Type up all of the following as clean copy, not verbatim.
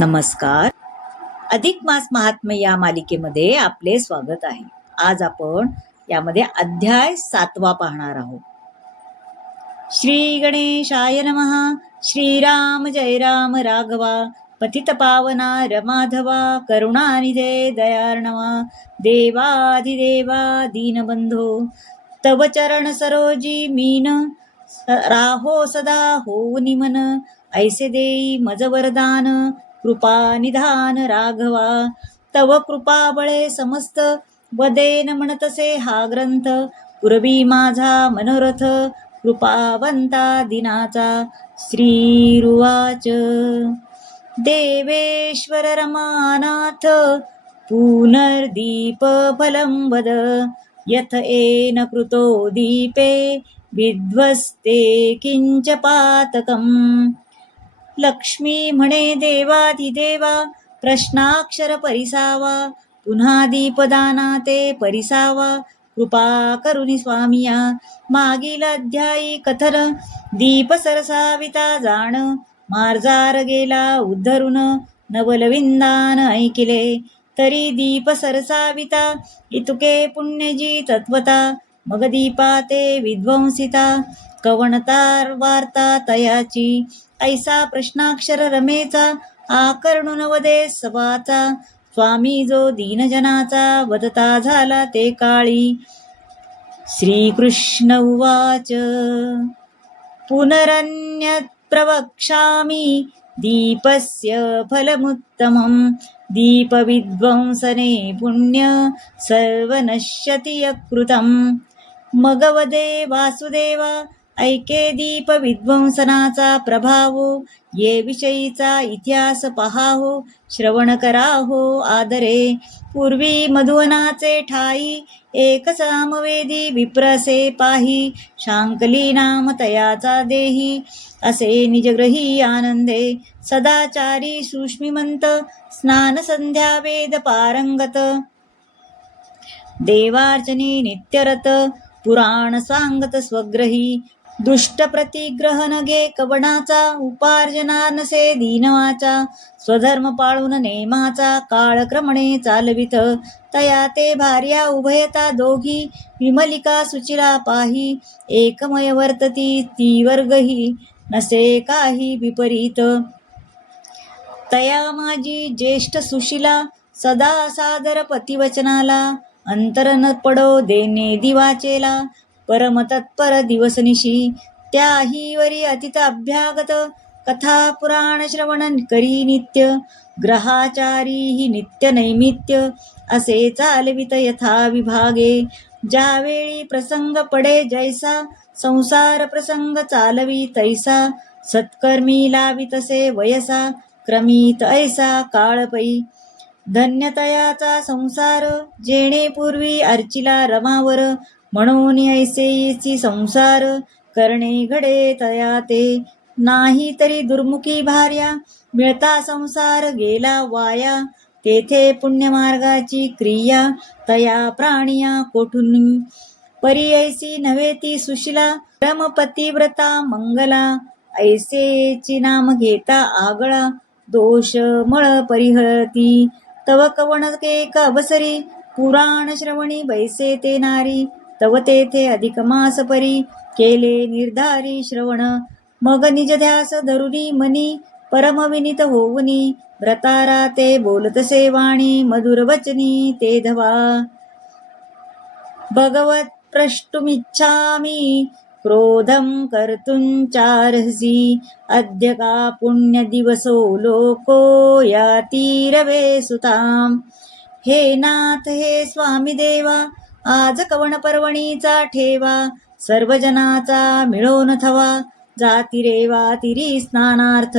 नमस्कार. अधिक मास महात्म्य या मालिकेमध्ये आपले स्वागत आहे. आज आपण यामध्ये अध्याय 7वा पाहणार आहोत. श्री गणेशाय नमः. श्रीराम जय राम राघवा, पतित पावना रमाधवा, करुणानिधे दयार्णवा, देवाधिदेवा दीनबंधो, तव चरण सरोजी मीन, राहो सदा होऊ निमन, ऐसे देई मज वरदान, कृपा निधान राघवा, तव कृपा बळे समस्त, वदेन म्हणतसे हा ग्रंथ, पुरवी माझा मनोरथ, कृपावंता दिनाचा. श्रीरुवाच देवेश्वर रमानाथ, पुनर्दीप फलं वद, यथ येन कृतो दीपे, विध्वस्ते किंच पातकम्. लक्ष्मी म्हणे देवाधिदेवा, प्रश्नाक्षर परिसावा, पुन्हा दीपदाना ते परिसावा, कृपा करुनी स्वामिया. मागील अध्यायी कथन, दीप सरसाविता जाण, मार्जार गेला उद्धरून, नवलविंदान ऐकिले, तरी दीप सरसाविता, इतुके पुण्यजी तत्वता, मग दीपा ते विध्वंसिता, कवणतार वार्ता तयाची, ऐसा प्रश्नाक्षर रमेचा, आकर्णू नवदे सवाचा, स्वामी जो दीनजनाचा, वदता झाला ते काळी. श्रीकृष्ण उवाच पुनरन्यत् प्रवक्ष्यामि, दीपस्य फलमुत्तमम्, दीपविध्वंसने पुण्य, सर्वनश्यति यकृतम्. मग वदे वासुदेवा, ऐके दीप विध्वंसनाचा प्रभावो, ये विषयीचा इतिहास पहाहो, श्रवण कराहो आदरे. पूर्वी मधुवनाचे ठाई, एक सामवेदी विप्रसे पाही, शांकली नाम तयाचा देही, असे निजग्रही आनंदे, सदाचारी सूक्ष्मीमंत, स्नान संध्या वेद पारंगत, देवार्चनी नित्यरत, पुराण सांगत स्वग्रही, दुष्ट प्रतिग्रहण गे कवणाचा, उपार्जना नसे दीनवाचा, स्वधर्म पाळून नेमाचा, काळक्रमणे चालवित, तया ते भार्या उभयता दोघी, विमलिका सुचिला पाही, एकमय वर्तती ती वर्गही, नसे काही विपरीत. तया माझी ज्येष्ठ सुशिला, सदा सादर पतिवचनाला, अंतर न पडो देणे दिवाचेला, परम तत्पर दिवसनिशी, त्याही वरी अतित अभ्यागत, कथा पुराण श्रवण करी नित्य, ग्रहाचारी ही नित्य नैमित्य, असे चालवित यथा विभागे. ज्यावेळी प्रसंग पडे जैसा, संसार प्रसंग चालवी तैसा, सत्कर्मी लावितसे वयसा, क्रमित ऐसा काळपै. धन्यतयाचा संसार, जेणे पूर्वी अर्चिला रमावर, म्हणून ऐसेची संसार, करणे घडे तया ते. नाही तरी दुर्मुखी भार्या, मिळता संसार गेला वाया, तेथे पुण्यमार्गाची क्रिया, तया प्राणिया कोठून. परी ऐसी नव्हे ती सुशिला, परमपतिव्रता मंगला, ऐसेची नाम घेता आगळा, दोष मळ परिहरती. तव कवण एक अवसरी, पुराण श्रवणी बैसे ते नारी, तव तेथे अधिक मास परी, केले निर्धारी श्रवण. मग निज ध्यास धरुनी मनी, परम विनित होऊनी, व्रतारा ते बोलतसे वाणी, मधुर वचनी ते धवा. भगवत प्रष्टुमिच्छामि, क्रोधं कर्तुं चार्हसि, अद्य का पुण्य दिवसो लोको याती रवे सुताम. हे नाथ हे स्वामी देवा, आज कवण पर्वणीचा ठेवा, सर्वजनाचा मिळून थवा, जाती रेवा तिरी स्नानार्थ,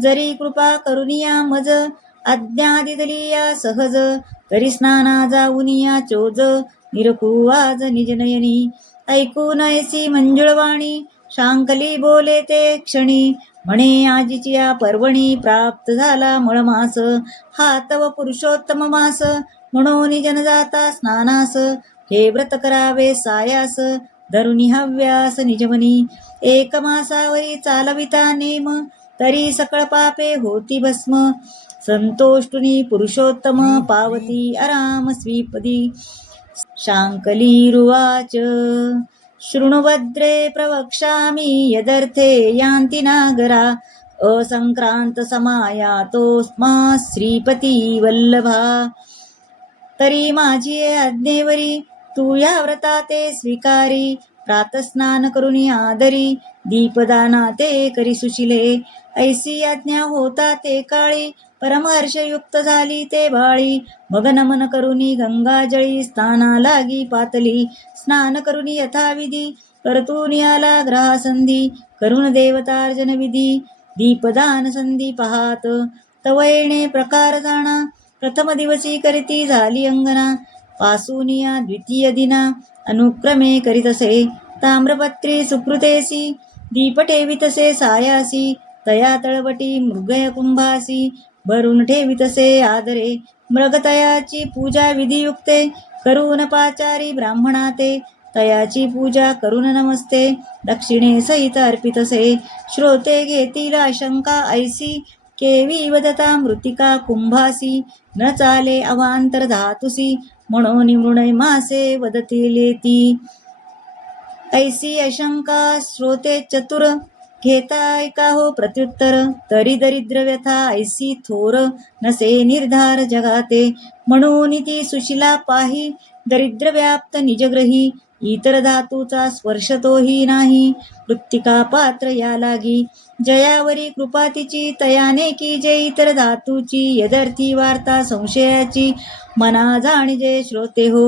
जरी कृपा करुनिया मज, अज्ञादिदलिया सहज, तरी स्नाना जाऊनिया चोज, निरखू आज निजनयनी. ऐकून ऐसी मंजुळवाणी, शांकली बोले ते क्षणी, म्हणे आजीची या पर्वणी, प्राप्त झाला मळमास, हा तव पुरुषोत्तम मास, म्हणून जन जाता स्नानास, हे व्रत करावे सायास, धरुनी हव्यास निजमनी. एक मासावरी चालविता नेम, तरी सकळ पापे होती भस्म. संतोष्टुनी पुरुषोत्तम पावती आराम स्वीपदी. शाङ्कलीरुवाच शृणुभद्रे प्रवक्ष्यामि यदर्थे यान्ति नागरा. असंक्रांत समायातोस्मा श्रीपती वल्लभा. तरी माझी आज्ञेवरी तू या व्रता ते स्वीकारी. प्रातस्नान करुनी आदरी दीपदाना ते करी सुशिले. ऐसी आज्ञा होता ते काळी परमहर्षयुक्त झाली ते बाळी. मग नमन करुनी गंगाजळी स्नाना लागी पातली. स्नान करुनी यथाविधी कर्तून आला ग्रहासंधी. करुण देवतार्जन विधी दीपदान संधी पहात. तव येणे प्रकार जाणा प्रथम दिवसी करीती झाली अंगना. पासूनिया द्वितीय दिना अनुक्रमे करीतसे. ताम्रपत्री सुकृतेसी दीप ठेवितसे सायासी. तया तळवटी मृगय कुंभासी भरून ठेवितसे आदरे. मृगतयाची पूजा विधियुक्ते करून पाचारी ब्राह्मणा ते. तयाची पूजा करून नमस्ते दक्षिणे सहित अर्पितसे. श्रोते घेतील आशंका ऐसी केवी वदता मृतिका कुंभासी. न चाले अवांतर धातुसी म्हणून मृणय मासे वदतील ती. ऐसी अशंका श्रोते चतुर घेता ऐका हो प्रत्युत्तर. तरी दरिद्र व्यथा ऐसी थोर नसे निर्धार जगाते. म्हणून ती सुशिला पाही दरिद्र व्याप्त निजग्रही. इतर धातूचा स्पर्श तोही नाही मृत्तिका पात्र या लागी. जयावरी कृपा तिची तयाने की जे इतर धातूची. यदर्थी वार्ता संशयाची मना जाणजे श्रोते हो.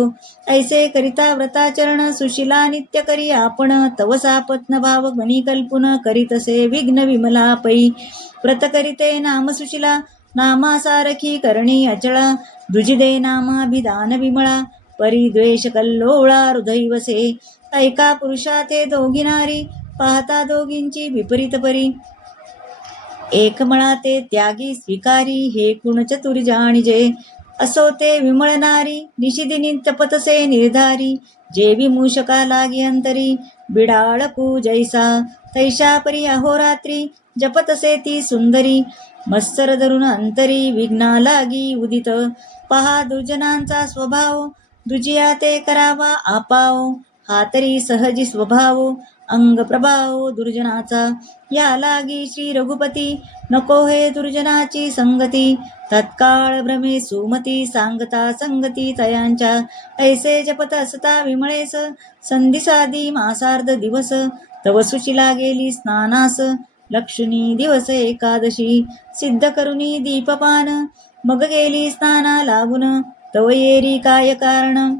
ऐसे करिता व्रताचरण सुशिला नित्य करी आपण. तव सापत्न भाव मनी कल्पुन करीतसे विघ्न विमला पै. व्रत करीते नाम सुशिला नामासारखी करणी अचळा. दुजिदे नामाभिधान विमळा परिद्वेष कल्लोळा हृदयवसे. ऐका पुरुषा ते दोघी नारी पाहता दोघींची विपरीत परी. एकमळा ते त्यागी स्वीकारी हे गुण चतुर जाणिजे. असो ते विमळणारी निशिदिनी तपतसे निर्धारी. जे विमूषका लागी अंतरी बिडाळकू जैसा. तैशा परी अहोरात्री जपतसे ती सुंदरी. मत्सर धरून अंतरी विघ्ना लागी उदित. पहा दुर्जनांचा स्वभाव दुजिया ते करावा आपाव. हा तरी सहजी स्वभाव अंग प्रभाव दुर्जनाचा. या लागी श्री रघुपती नको हे दुर्जनाची संगती. तत्काळ भ्रमे सुमती सांगता संगती तयांच्या. ऐसे जपत असता विमळेस संधिसादी मासार्ध दिवस. तव सुशिला गेली स्नानास लक्ष्मी दिवस एकादशी. सिद्ध करुनी दीपपान मग गेली स्नाना लागून. तव येरी काय कारण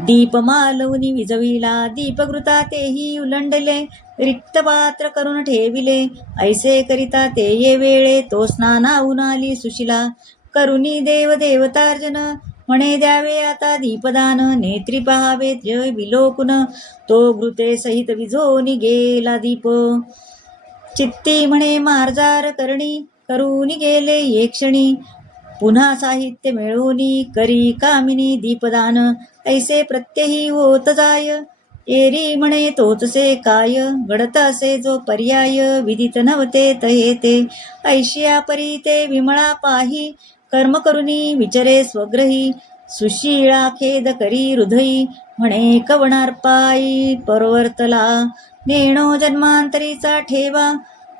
दीप मालवनी विजविला. दीपगृता तेही उलंडले रिक्त पात्र करून ठेविले. ऐसे करिता ते ये वेळे तो स्नानाहून आली सुशिला. करुणी देव देवतार्जन म्हणे द्यावे आता दीपदान. नेत्री पहावे जय विलोकुन तो घृते सहित विझोनी गेला दीप. चित्ती म्हणे मार्जार करणी करुनी गेले एक क्षणी. पुन्हा साहित्य मिळवूनी करी कामिनी दीपदान. ऐसे प्रत्यही होत जाय एरी म्हणे तोचसे काय. घडत असे जो पर्याय विदित नव्हते तहे ते. ऐशिया परी ते विमळा पाही कर्म करुनी विचरे स्वग्रही. सुशीळा खेद करी हृदयी म्हणे कवणार पायी परवर्तला. नेणो जन्मांतरीचा ठेवा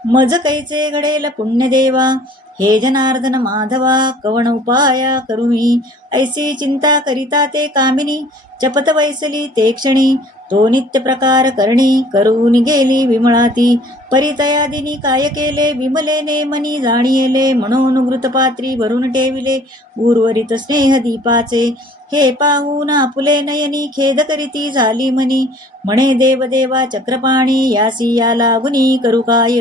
मज कैचे घडेल पुण्यदेवा. हे जनार्दन माधवा कवण उपाया करुमी. ऐसी चिंता करिता ते कामिनी जपत वैसली ते क्षणी. तो नित्य प्रकार करणी करून गेली विमळाती. परितयादिनी काय केले विमलेने मनी जाणियेले. म्हणून घृतपात्री भरून ठेविले उर्वरित स्नेह दीपाचे. हे पाहून आपुले नयनी खेद करीती झाली मनी. म्हणे देवदेवा चक्रपाणी यासी या लागुनी करू काय.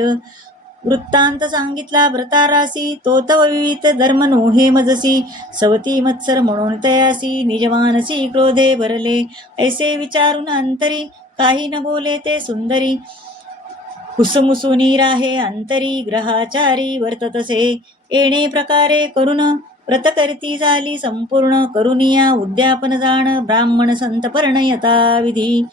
वृत्तांत सांगितला व्रतारासी तो तव विविध धर्म नोहे मजसी. सवती मत्सर म्हणून तयासी निजमानसी क्रोधे भरले. ऐसे विचारून अंतरी काही न बोले ते सुंदरी. कुसमुसुनी राहे अंतरी ग्रहाचारी वर्ततसे. येणे प्रकारे करून व्रत करती झाली संपूर्ण. करुनिया उद्यापन जाण ब्राह्मण संत परिणयता विधी.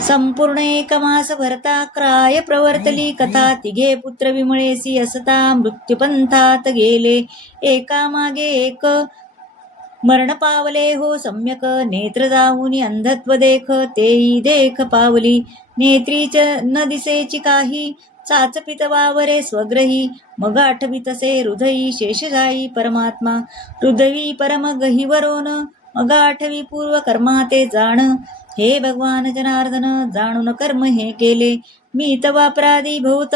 संपूर्ण एक मास भरता क्राय प्रवर्तली कथा तिघे पुत्र विमळेसी असता मृत्यूपंथात गेले एका मागे एक मरण पावले हो सम्यक नेत्र जाऊनी अंधत्व देख तेही देख पावली नेत्रीच न दिसेची काही चाचपित वावरे स्वग्रही मग आठवितसे हृदयी शेषशायी परमात्मा हृदयी परम गहिवरोन मग आठवी पूर्व कर्मा ते जाण हे भगवान जनार्दन जाणून कर्म हे केले मी तवा प्रादिभूत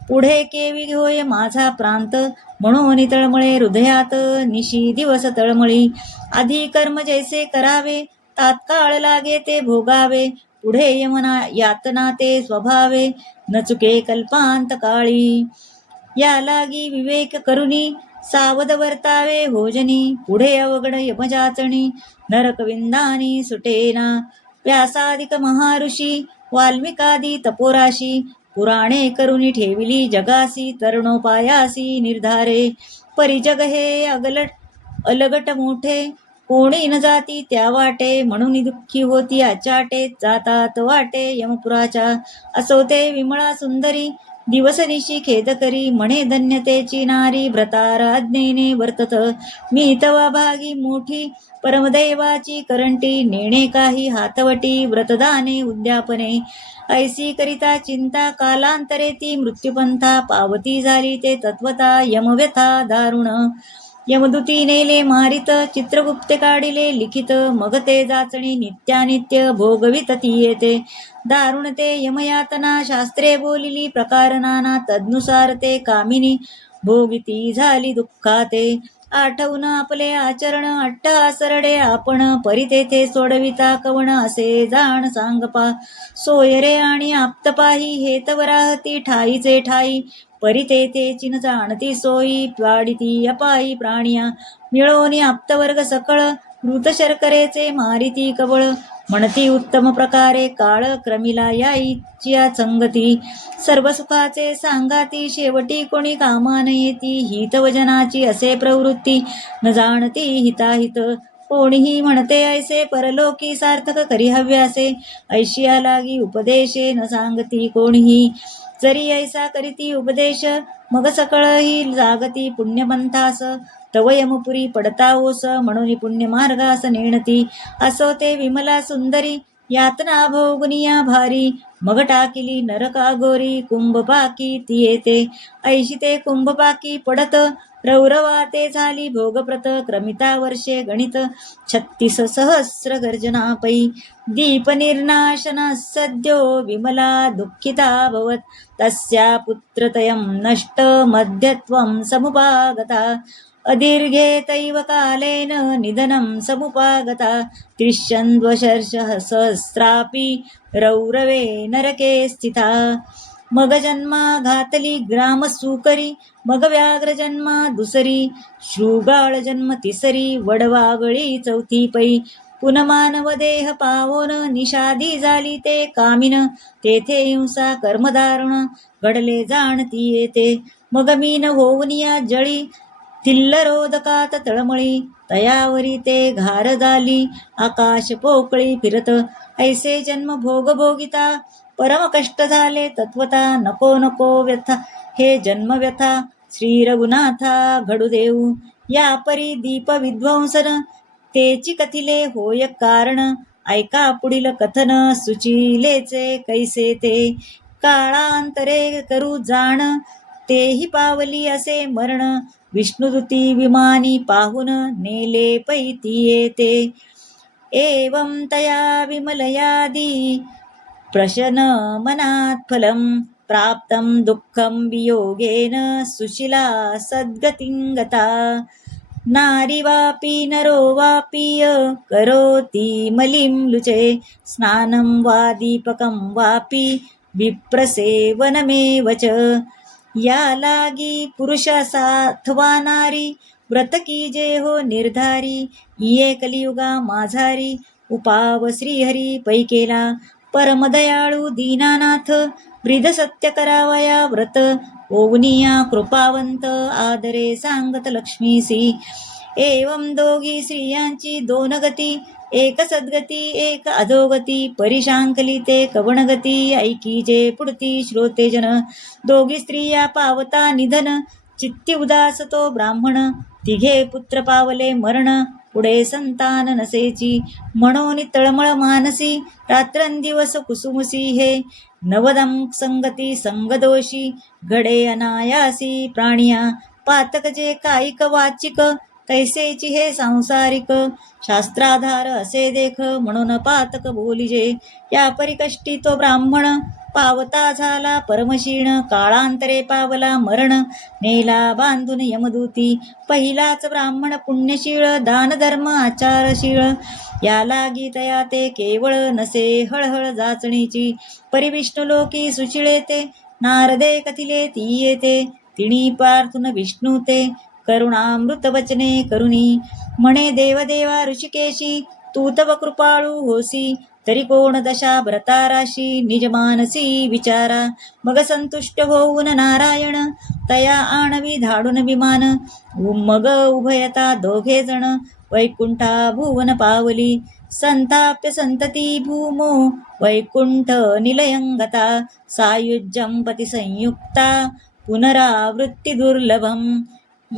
पुढे केवी होय माझा प्रांत म्हणून तळमळे हृदयात निशी दिवस तळमळी आधी कर्म जैसे करावे तात्काळ लागे ते भोगावे पुढे यमना यातना ते स्वभावे न चुके कल्पांत काळी या लागी विवेक करुनी सावध वर्तावे भोजनी पुढे अवघड यमजाचणी नरकविंदानी सुटेना व्यासादिक महाऋषी वाल्मिकादी तपोराशी पुराणे करुनी ठेविली जगासी तरुणोपायासी निर्धारे परिजग हे अलगट मोठे कोणी न जाती त्या वाटे म्हणून दुःखी होती आचाटे जातात वाटे यमपुराच्या असो ते विमळा सुंदरी दिवसनिशी खेद करी म्हणे धन्यतेची नारी व्रतार आज्ञेने वर्तत मी तवा भागी मोठी परमदैवाची करंटी नेणे काही हातवटी व्रतदाने उद्यापने ऐसी करिता चिंता कालांतरे ती मृत्यूपंथा पावती झाली ते तत्वता यमव्यथा दारुण यमदूती नेले मारित चित्रगुप्ते काढिले लिखित मग ते जाचणी नित्यानित्य भोगवित ती येते दारुण ते यमयातना शास्त्रे बोलिली प्रकार नाना तदनुसार ते कामिनी भोगिती झाली दुःखाते आठवून आपले आचरण अट्टहासरडे आपण परी तेथे सोडविता कवण असे जाण सांगपा सोयरे आणि आप्तपाही हेतवराहती ठाईचे ठाई परी तेथे चिन जाणती सोयी वाडिती अपायी प्राणिया मिळवणी आप्तवर्ग सकळ मृत शर्करेचे मारिती कवळ म्हणती उत्तम प्रकारे काळ क्रमिला याईच्या संगती सर्व सुखाचे सांगाती शेवटी कोणी कामा न येती हितवजनाची असे प्रवृत्ती न जाणती हिताहित कोणीही म्हणते ऐसे परलोकी सार्थक करी हव्यासे ऐशिया लागी उपदेशे न सांगती कोणीही जरी ऐसा करीती उपदेश मग सकळही जागती पुण्यपंथास तव यमपुरी पडता ओस म्हणून पुण्य मार्गास नेणती असो ते विमला सुंदरी यातना भोगनिया भारी मग टाकिली नरका गोरी कुंभपाकी ती येते ऐशी ते कुंभपाकी पडत रौरवाते झाली भोगप्रत क्रमिता वर्षे गणित 36 सहस्र गर्जना पै दीप निर्नाशना सद्यो विमला दुःखिता भवत तस्या पुत्रतयं नष्ट मध्यत्वं समुपागता अदीर्घे तैव कालेन निधनं समुपागता 33 सहस्रापि रौरवे नरके स्थिता मग जन्मा घातली ग्राम सुकरी मग व्याघ्र जन्मा दुसरी शृगाळ जन्म तिसरी वडवागळी चौथी पै पुनमानव देह पावोन निषादी झाली ते कामिन तेथे हिंसा कर्मदारुण घडले जाणती येते मग मीन होवनिया जळी तिल्लरोदकात तळमळी तयावरी ते घार झाली आकाश पोकळी फिरत ऐसे जन्म भोग भोगिता परम कष्ट झाले तत्वता नको नको व्यथा हे जन्म व्यथा श्री रघुनाथा घडू देऊ या परी दीप विध्वंसन तेची कथिले होय कारण ऐका पुढील कथन सुचिलेचे कैसे ते काळांतरे करू जाण तेही पावली असे मरण विष्णुदूती विमानी पाहून नेले पैती येते एवं तया विमलयादी प्रशन मनात फलं प्राप्तं दुःखं वियोगेन सुशिला सद्गतिंगता नारी वापी नरो वापी करोति मलिं लुचे स्नानं वा दीपकं वापी विप्रसेवनमेव च या लागी पुरुषासाथवा नारी व्रत कीजे हो निर्धारी ये कलियुगा माझारी उपाव श्रीहरी पै केला परमदयाळू दीनानाथ वृद्ध सत्य करावया व्रत ओवनिया कृपावंत आदरे सांगत लक्ष्मीसी एवं दोघी स्त्रियांची दोन गती, एक सद्गती एक अधोगती, परिशांकली ते कवणगती, ऐकी जे पुढती श्रोतेजन. दोघी स्त्रिया पावता निधन, चित्ती उदास तो ब्राह्मण, तिघे पुत्र पावले मरण, पुढे संतान नसेची, म्हणून तळमळ मानसी, रात्रंदिवस कुसुमुसी हे. नवदम संगती संगदोषी, घडे अनायासी प्राणिया, पातक जे कायिक वाचिक, तैसेची हे सांसारिक. शास्त्राधार असे देख, म्हणून पातक बोलिजे, या परिकष्टी तो ब्राह्मण, पावता झाला परमशीण, काळांतरे पावला मरण, नेला बांधून यमदूती, पहिलाच ब्राह्मण पुण्यशीळ, दानधर्म आचारशीळ, या लागी तया ते केवळ, नसे हळहळ जाचणीची, परिविष्णू लोकी सुशिळे ते, नारदे कथिले ती येते, तिणी पार्थून विष्णू ते, करुणामृत वचने करुणी, म्हणे देवदेवा ऋषिकेशी, तू तव कृपाळू होसी, तरी कोण दशा भरताराशी, निज मानसी विचारा, मग संतुष्ट होऊन नारायण, तया आणवी धाडून विमान, मग उभयता दोघे जण, वैकुंठा भुवन पावली, संताप्य संतती भूमो, वैकुंठ निलयंगता, सायुज्यं पती संयुक्ता, पुनरावृत्ती दुर्लभम.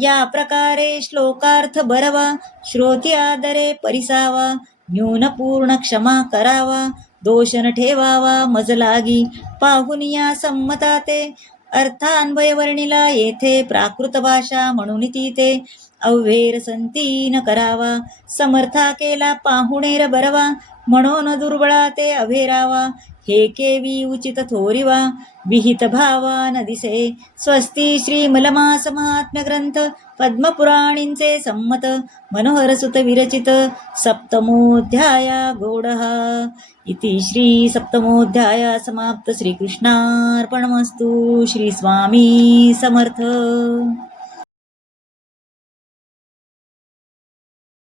या प्रकारे श्लोकार्थ बरवा, श्रोती आदरे परिसावा, न्यून पूर्ण क्षमा करावा, दोष न ठेवावा मज लागी, पाहून या संमता ते, अर्थान्वय वर्णिला येथे, प्राकृत भाषा म्हणून ती ते, अव्हेर संतीन करावा, समर्था केला पाहुणेर बरवा, म्हणून दुर्बळा ते अभेरावा, हे केवी उचित थोरिवा, विहित भावा न दिसे. स्वस्ती श्री मलमास महात्म्य ग्रंथ, पद्मपुराणींचे संमत, मनोहर सुत विरचित, सप्तमोध्याया गौडः. इति श्री सप्तमोध्याय समाप्त. श्रीकृष्णार्पणमस्तु. श्री स्वामी समर्थ.